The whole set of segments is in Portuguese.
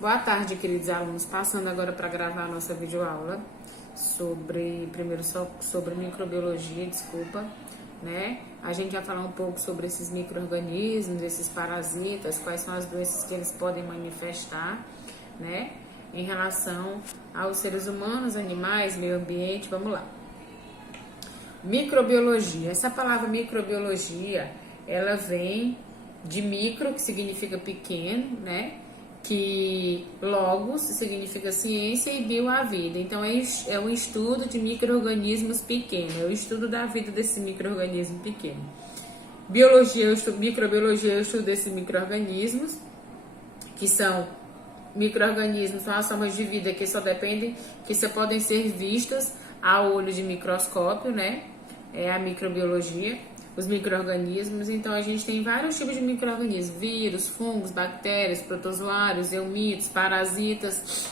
Boa tarde, queridos alunos. Passando agora para gravar a nossa videoaula sobre microbiologia, né? A gente vai falar um pouco sobre esses micro-organismos, esses parasitas, quais são as doenças que eles podem manifestar, né? Em relação aos seres humanos, animais, meio ambiente. Vamos lá. Microbiologia. Essa palavra microbiologia, ela vem de micro, que significa pequeno, né? Que logos significa ciência e bio a vida. Então é um estudo de micro-organismos pequenos, é o estudo da vida desse micro-organismo pequeno. Microbiologia é o estudo desses micro-organismos, que são micro-organismos, são as formas de vida que só podem ser vistas a olho de microscópio, né? É a microbiologia. Os micro-organismos, então a gente tem vários tipos de micro-organismos: vírus, fungos, bactérias, protozoários, eumitos, parasitas,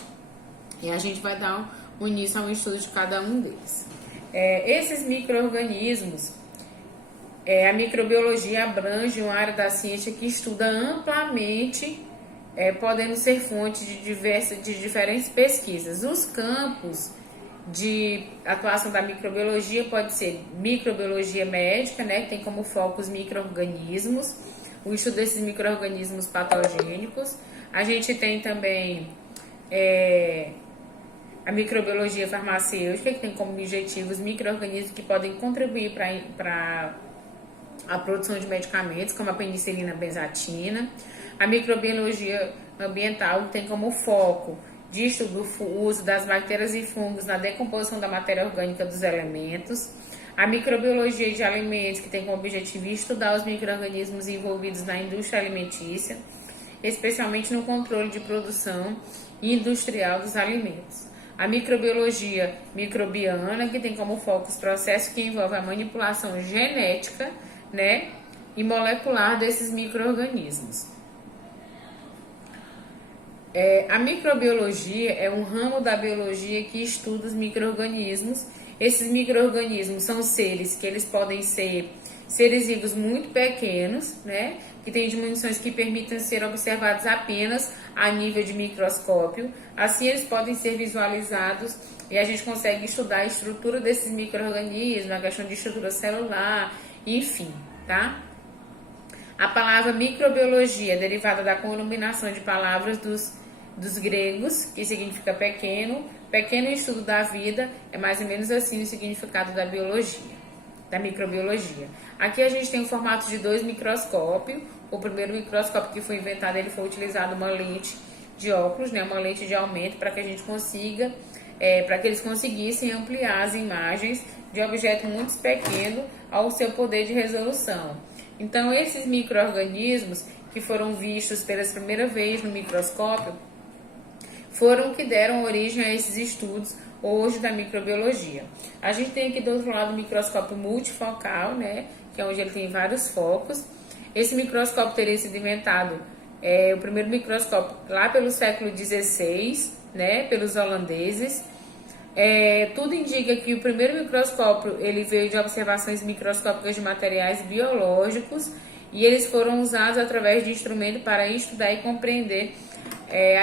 e a gente vai dar um início ao estudo de cada um deles. Esses micro-organismos, a microbiologia abrange uma área da ciência que estuda amplamente, podendo ser fonte de diferentes pesquisas. Os campos de atuação da microbiologia pode ser microbiologia médica, né, que tem como foco os micro-organismos, o estudo desses micro-organismos patogênicos. A gente tem também a microbiologia farmacêutica, que tem como objetivo os micro-organismos que podem contribuir para a produção de medicamentos, como a penicilina, benzatina. A microbiologia ambiental, que tem como foco de estudo o uso das bactérias e fungos na decomposição da matéria orgânica dos elementos. A microbiologia de alimentos, que tem como objetivo estudar os micro-organismos envolvidos na indústria alimentícia, especialmente no controle de produção industrial dos alimentos. A microbiologia microbiana, que tem como foco os processos que envolvem a manipulação genética, né, e molecular desses micro-organismos. A microbiologia é um ramo da biologia que estuda os micro-organismos. Esses micro-organismos são seres que eles podem ser seres vivos muito pequenos, né, que têm dimensões que permitem ser observados apenas a nível de microscópio. Assim eles podem ser visualizados e a gente consegue estudar a estrutura desses micro-organismos, a questão de estrutura celular, enfim, tá? A palavra microbiologia é derivada da combinação de palavras dos gregos, que significa pequeno estudo da vida, é mais ou menos assim o significado da biologia, da microbiologia. Aqui a gente tem o formato de 2 microscópios. O primeiro microscópio que foi inventado, ele foi utilizado uma lente de óculos, né, uma lente de aumento, para que a gente consiga, para que eles conseguissem ampliar as imagens de objeto muito pequeno ao seu poder de resolução. Então, esses micro-organismos que foram vistos pela primeira vez no microscópio foram que deram origem a esses estudos hoje da microbiologia. A gente tem aqui do outro lado o microscópio multifocal, né, que é onde ele tem vários focos. Esse microscópio teria sido inventado, o primeiro microscópio lá pelo século XVI, né, pelos holandeses. Tudo indica que o primeiro microscópio ele veio de observações microscópicas de materiais biológicos e eles foram usados através de instrumentos para estudar e compreender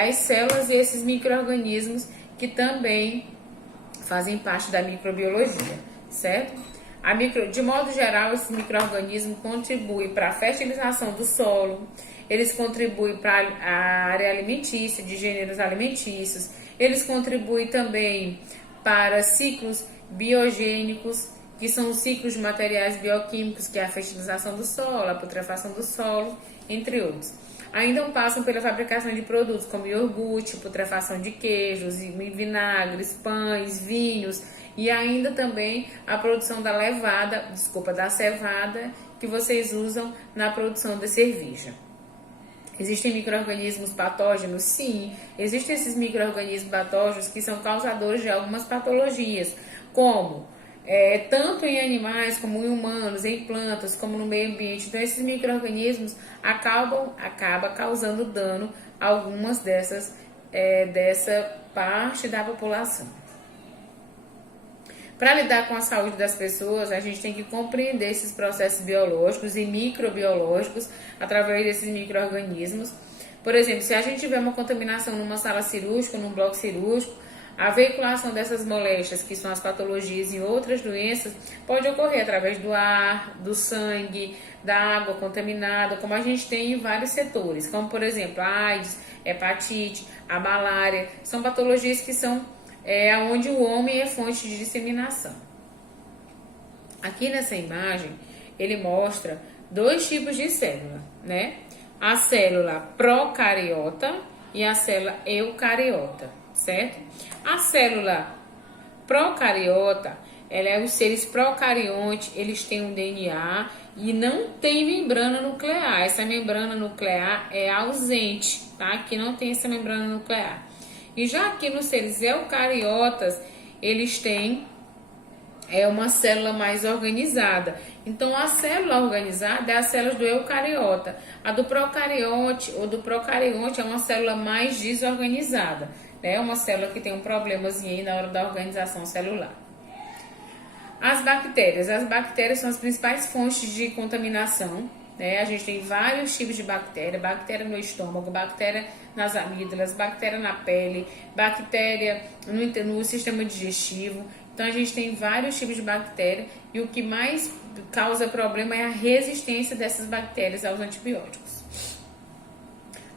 as células e esses micro-organismos que também fazem parte da microbiologia, certo? De modo geral, esse micro-organismo contribui para a fertilização do solo, eles contribuem para a área alimentícia, de gêneros alimentícios, eles contribuem também para ciclos biogênicos, que são os ciclos de materiais bioquímicos, que é a fertilização do solo, a putrefação do solo, entre outros. Ainda passam pela fabricação de produtos como iogurte, putrefação de queijos, vinagres, pães, vinhos e ainda também a produção da cevada que vocês usam na produção da cerveja. Existem micro-organismos patógenos? Sim, existem esses micro-organismos patógenos que são causadores de algumas patologias, como tanto em animais como em humanos, em plantas, como no meio ambiente. Então, esses micro-organismos acabam causando dano a algumas dessa parte da população. Para lidar com a saúde das pessoas, a gente tem que compreender esses processos biológicos e microbiológicos através desses micro-organismos. Por exemplo, se a gente tiver uma contaminação numa sala cirúrgica, num bloco cirúrgico, a veiculação dessas moléstias, que são as patologias e outras doenças, pode ocorrer através do ar, do sangue, da água contaminada, como a gente tem em vários setores, como por exemplo a AIDS, hepatite, a malária, são patologias que são onde o homem é fonte de disseminação. Aqui nessa imagem, ele mostra dois tipos de célula, né? A célula procariota e a célula eucariota, certo? A célula procariota, os seres procariontes, eles têm um DNA e não tem membrana nuclear. Essa membrana nuclear é ausente, tá? Aqui não tem essa membrana nuclear. E já aqui nos seres eucariotas, eles têm uma célula mais organizada. Então, a célula organizada é a célula do eucariota. A do procarionte ou do procarionte é uma célula mais desorganizada. É uma célula que tem um problemazinho aí na hora da organização celular. As bactérias são as principais fontes de contaminação, né? A gente tem vários tipos de bactéria no estômago, bactéria nas amígdalas, bactéria na pele, bactéria no sistema digestivo. Então a gente tem vários tipos de bactéria e o que mais causa problema é a resistência dessas bactérias aos antibióticos.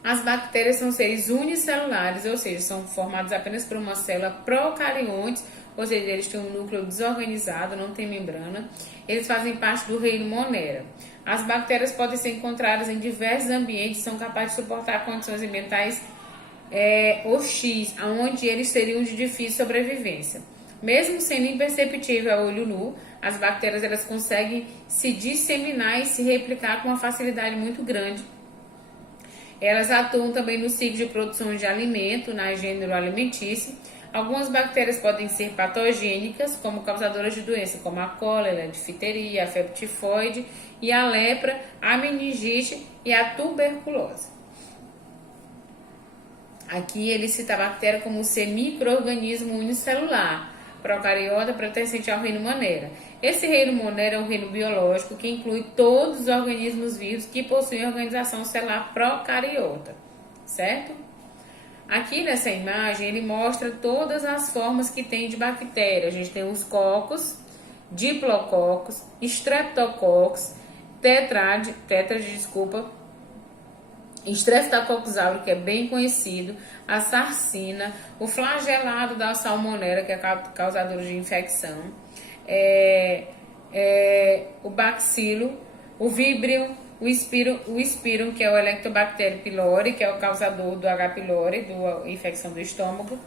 As bactérias são seres unicelulares, ou seja, são formados apenas por uma célula procariontes, ou seja, eles têm um núcleo desorganizado, não tem membrana. Eles fazem parte do reino Monera. As bactérias podem ser encontradas em diversos ambientes, são capazes de suportar condições ambientais hostis, onde eles seriam de difícil sobrevivência. Mesmo sendo imperceptível a olho nu, as bactérias elas conseguem se disseminar e se replicar com uma facilidade muito grande. Elas atuam também no ciclo de produção de alimento, na gênero alimentício. Algumas bactérias podem ser patogênicas, como causadoras de doenças, como a cólera, a difteria, a febre tifoide, e a lepra, a meningite e a tuberculose. Aqui ele cita a bactéria como ser micro-organismo unicelular, procariota, pertencente ao reino Monera. Esse reino Monera é um reino biológico que inclui todos os organismos vivos que possuem organização celular procariota, certo? Aqui nessa imagem ele mostra todas as formas que tem de bactéria. A gente tem os cocos, diplococos, streptococcus, Streptococcus aureus, que é bem conhecido, a sarcina, o flagelado da salmonela, que é causador de infecção, o bacilo, o vibrio, o espirum, que é o Helicobacter pylori, que é o causador do H. pylori, da infecção do estômago,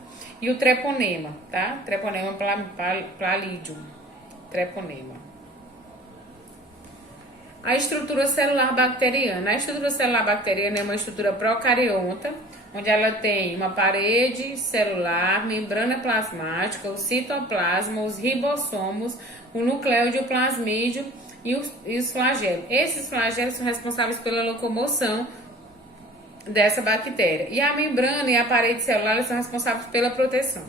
e o treponema, tá? Treponema pallidum, treponema. A estrutura celular bacteriana. A estrutura celular bacteriana é uma estrutura procarionta, onde ela tem uma parede celular, membrana plasmática, o citoplasma, os ribossomos, o nucleóide, o plasmídio e os flagelos. Esses flagelos são responsáveis pela locomoção dessa bactéria. E a membrana e a parede celular são responsáveis pela proteção.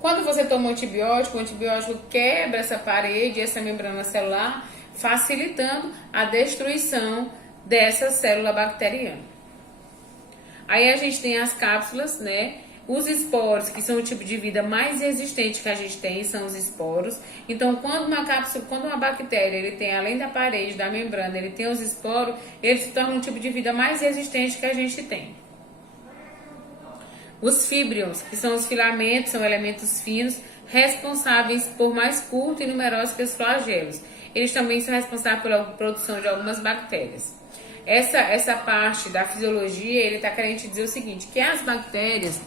Quando você toma um antibiótico, o antibiótico quebra essa parede, essa membrana celular, facilitando a destruição dessa célula bacteriana. Aí a gente tem as cápsulas, né? Os esporos, que são o tipo de vida mais resistente que a gente tem, são os esporos. Então, quando uma bactéria, ele tem, além da parede, da membrana, ele tem os esporos, ele se torna um tipo de vida mais resistente que a gente tem. Os fíbrions, que são os filamentos, são elementos finos, responsáveis por mais curto e numerosos que os flagelos. Eles também são responsáveis pela produção de algumas bactérias. Essa parte da fisiologia, ele está querendo dizer o seguinte, que as bactérias,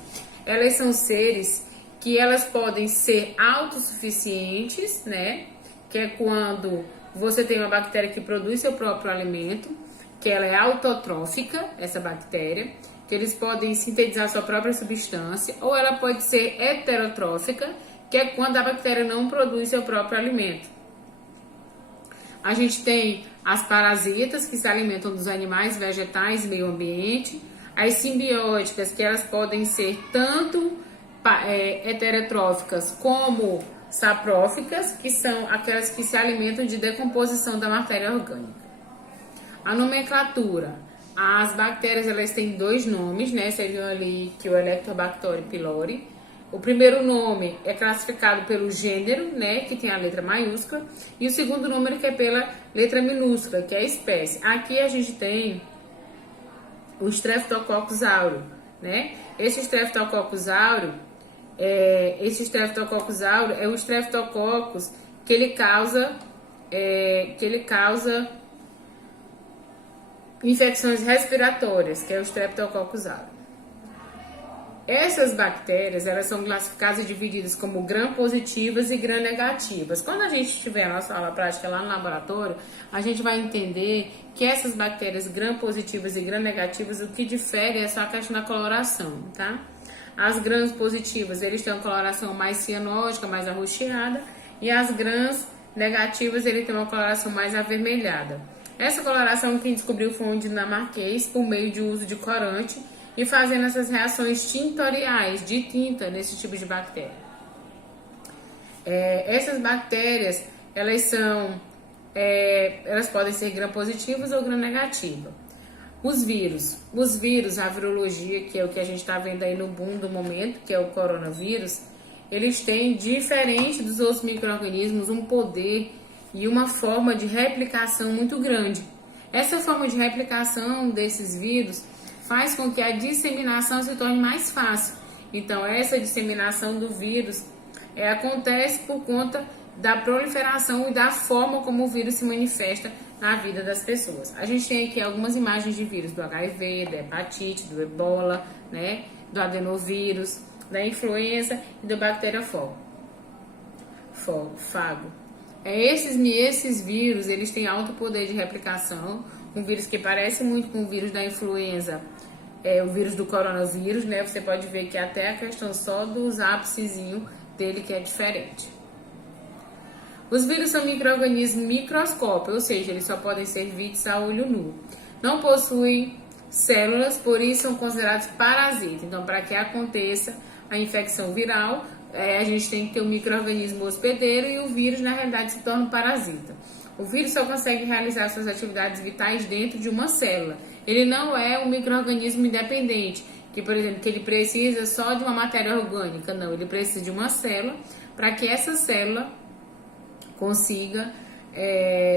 elas são seres que elas podem ser autossuficientes, né? Que é quando você tem uma bactéria que produz seu próprio alimento, que ela é autotrófica, essa bactéria, que eles podem sintetizar sua própria substância, ou ela pode ser heterotrófica, que é quando a bactéria não produz seu próprio alimento. A gente tem as parasitas, que se alimentam dos animais, vegetais, meio ambiente. As simbióticas, que elas podem ser tanto heterotróficas como sapróficas, que são aquelas que se alimentam de decomposição da matéria orgânica. A nomenclatura. As bactérias, elas têm dois nomes, né? Seriam ali que o Helicobacter pylori. O primeiro nome é classificado pelo gênero, né, que tem a letra maiúscula, e o segundo número que é pela letra minúscula, que é a espécie. Aqui a gente tem o Streptococcus aureus, né? Esse Streptococcus aureus é o Streptococcus que ele causa infecções respiratórias, que é o Streptococcus aureus. Essas bactérias, elas são classificadas e divididas como gram-positivas e gram-negativas. Quando a gente tiver a nossa aula prática lá no laboratório, a gente vai entender que essas bactérias gram-positivas e gram-negativas, o que difere é só a questão da coloração, tá? As gram-positivas, eles têm uma coloração mais cianótica, mais arroxeada, e as gram-negativas, eles têm uma coloração mais avermelhada. Essa coloração quem descobriu foi um dinamarquês por meio de uso de corante, e fazendo essas reações tintoriais de tinta nesse tipo de bactéria. Essas bactérias, elas podem ser gram-positivas ou gram-negativas. Os vírus, a virologia, que é o que a gente está vendo aí no boom do momento, que é o coronavírus, eles têm, diferente dos outros micro-organismos, um poder e uma forma de replicação muito grande. Essa forma de replicação desses vírus faz com que a disseminação se torne mais fácil. Então, essa disseminação do vírus acontece por conta da proliferação e da forma como o vírus se manifesta na vida das pessoas. A gente tem aqui algumas imagens de vírus do HIV, da hepatite, do ebola, né, do adenovírus, da influenza e do bacteriófago. Esses vírus, eles têm alto poder de replicação. Um vírus que parece muito com o vírus da influenza é o vírus do coronavírus, né? Você pode ver que até a questão só dos ápicezinhos dele que é diferente. Os vírus são micro-organismos microscópicos, ou seja, eles só podem ser vistos a olho nu. Não possuem células, por isso são considerados parasitas. Então, para que aconteça a infecção viral, a gente tem que ter um micro-organismo hospedeiro e o vírus, na realidade, se torna um parasita. O vírus só consegue realizar suas atividades vitais dentro de uma célula. Ele não é um micro-organismo independente, que, por exemplo, que ele precisa só de uma matéria orgânica. Não, ele precisa de uma célula para que essa célula consiga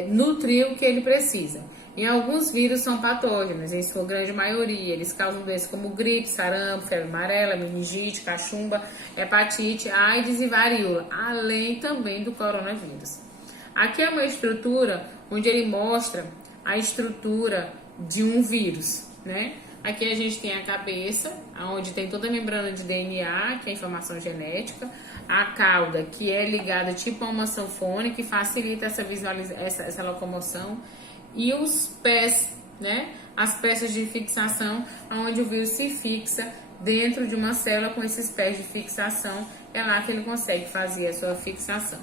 nutrir o que ele precisa. Em alguns vírus são patógenos, em sua grande maioria. Eles causam doenças como gripe, sarampo, febre amarela, meningite, cachumba, hepatite, AIDS e varíola, além também do coronavírus. Aqui é uma estrutura onde ele mostra a estrutura de um vírus, né? Aqui a gente tem a cabeça, onde tem toda a membrana de DNA, que é a informação genética, a cauda, que é ligada tipo a uma sanfona, que facilita essa locomoção, e os pés, né? As peças de fixação, onde o vírus se fixa dentro de uma célula com esses pés de fixação, é lá que ele consegue fazer a sua fixação.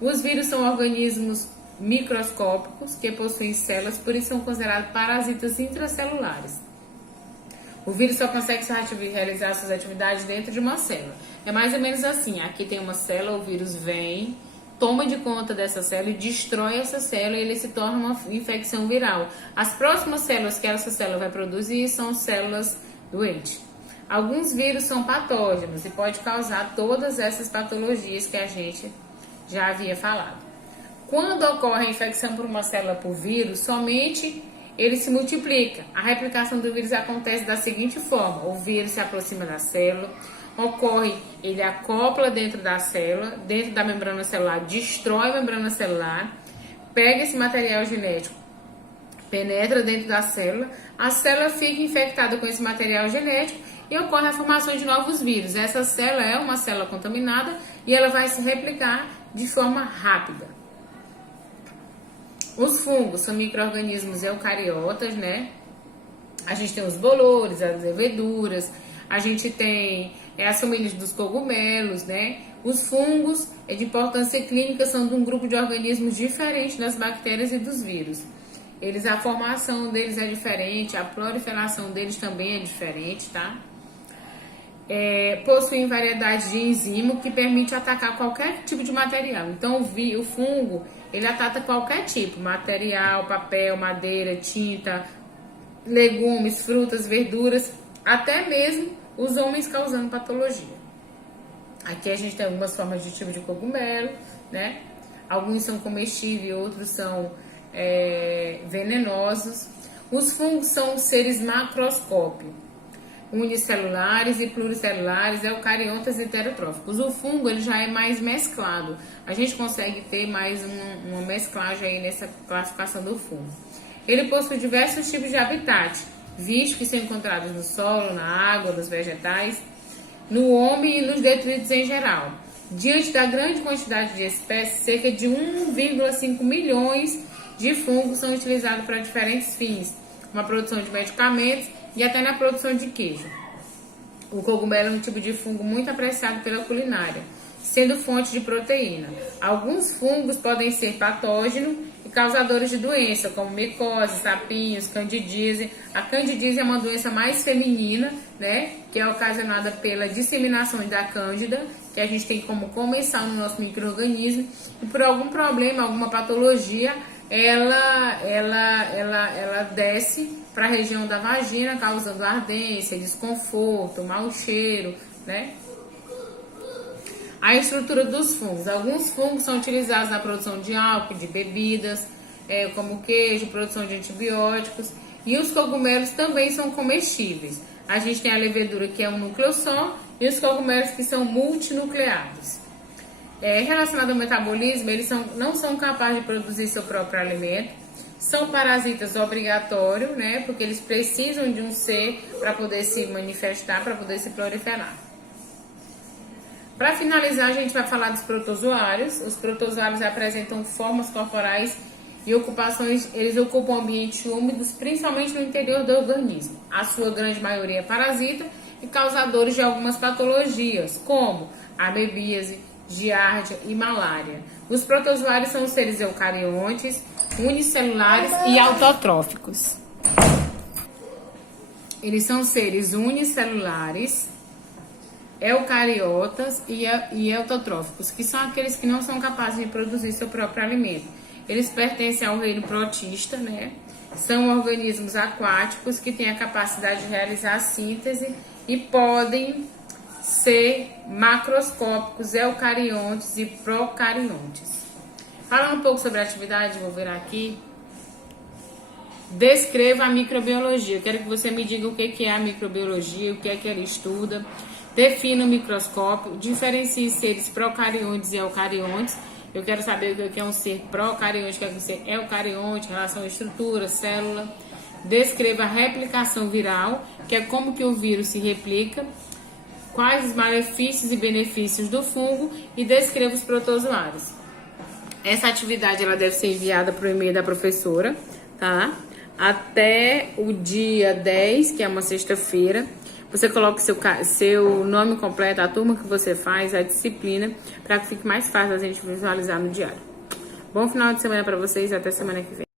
Os vírus são organismos microscópicos que possuem células, por isso são considerados parasitas intracelulares. O vírus só consegue realizar suas atividades dentro de uma célula. É mais ou menos assim, aqui tem uma célula, o vírus vem, toma de conta dessa célula e destrói essa célula e ele se torna uma infecção viral. As próximas células que essa célula vai produzir são células doentes. Alguns vírus são patógenos e pode causar todas essas patologias que a gente já havia falado. Quando ocorre a infecção por uma célula por vírus, somente ele se multiplica. A replicação do vírus acontece da seguinte forma: o vírus se aproxima da célula, ele acopla dentro da célula, dentro da membrana celular, destrói a membrana celular, pega esse material genético, penetra dentro da célula, a célula fica infectada com esse material genético e ocorre a formação de novos vírus. Essa célula é uma célula contaminada e ela vai se replicar de forma rápida. Os fungos são micro-organismos eucariotas, né? A gente tem os bolores, as leveduras, a gente tem as famílias dos cogumelos, né? Os fungos, de importância clínica, são de um grupo de organismos diferente das bactérias e dos vírus. A formação deles é diferente, a proliferação deles também é diferente, tá? Possuem variedade de enzima que permite atacar qualquer tipo de material. Então, o fungo, ele ataca qualquer tipo, material, papel, madeira, tinta, legumes, frutas, verduras, até mesmo os homens causando patologia. Aqui a gente tem algumas formas de tipo de cogumelo, né? Alguns são comestíveis, outros são venenosos. Os fungos são seres macroscópicos, unicelulares e pluricelulares, eucariontas e heterotróficos. O fungo ele já é mais mesclado. A gente consegue ter mais uma mesclagem aí nessa classificação do fungo. Ele possui diversos tipos de habitat, visto que são encontrados no solo, na água, nos vegetais, no homem e nos detritos em geral. Diante da grande quantidade de espécies, cerca de 1,5 milhões de fungos são utilizados para diferentes fins, como a produção de medicamentos e até na produção de queijo. O cogumelo é um tipo de fungo muito apreciado pela culinária, sendo fonte de proteína. Alguns fungos podem ser patógenos e causadores de doença, como micose, sapinhos, candidíase. A candidíase é uma doença mais feminina, né, que é ocasionada pela disseminação da cândida, que a gente tem como comensal no nosso micro-organismo, e por algum problema, alguma patologia, ela desce para a região da vagina, causando ardência, desconforto, mau cheiro, né? A estrutura dos fungos. Alguns fungos são utilizados na produção de álcool, de bebidas, como queijo, produção de antibióticos. E os cogumelos também são comestíveis. A gente tem a levedura, que é um núcleo só, e os cogumelos, que são multinucleados. Relacionado ao metabolismo, eles não são capazes de produzir seu próprio alimento. São parasitas obrigatórios, né? Porque eles precisam de um ser para poder se manifestar, para poder se proliferar. Para finalizar, a gente vai falar dos protozoários. Os protozoários apresentam formas corporais e ocupações, eles ocupam ambientes úmidos, principalmente no interior do organismo. A sua grande maioria é parasita e causadores de algumas patologias, como amebíase, giardia e malária. Os protozoários são seres eucariontes, unicelulares e autotróficos. Eles são seres unicelulares, eucariotas e autotróficos, que são aqueles que não são capazes de produzir seu próprio alimento. Eles pertencem ao reino protista, né? São organismos aquáticos que têm a capacidade de realizar a síntese e podem ser macroscópicos, eucariontes e procariontes. Falando um pouco sobre a atividade, vou virar aqui. Descreva a microbiologia. Eu quero que você me diga o que é a microbiologia, o que é que ela estuda. Defina o microscópio, diferencie seres procariontes e eucariontes. Eu quero saber o que é um ser procarionte, o que é um ser eucarionte, relação à estrutura, célula. Descreva a replicação viral, que é como que o vírus se replica. Quais os malefícios e benefícios do fungo e descreva os protozoários. Essa atividade ela deve ser enviada para o e-mail da professora, tá? Até o dia 10, que é uma sexta-feira. Você coloca seu nome completo, a turma que você faz, a disciplina, para que fique mais fácil a gente visualizar no diário. Bom final de semana para vocês, até semana que vem.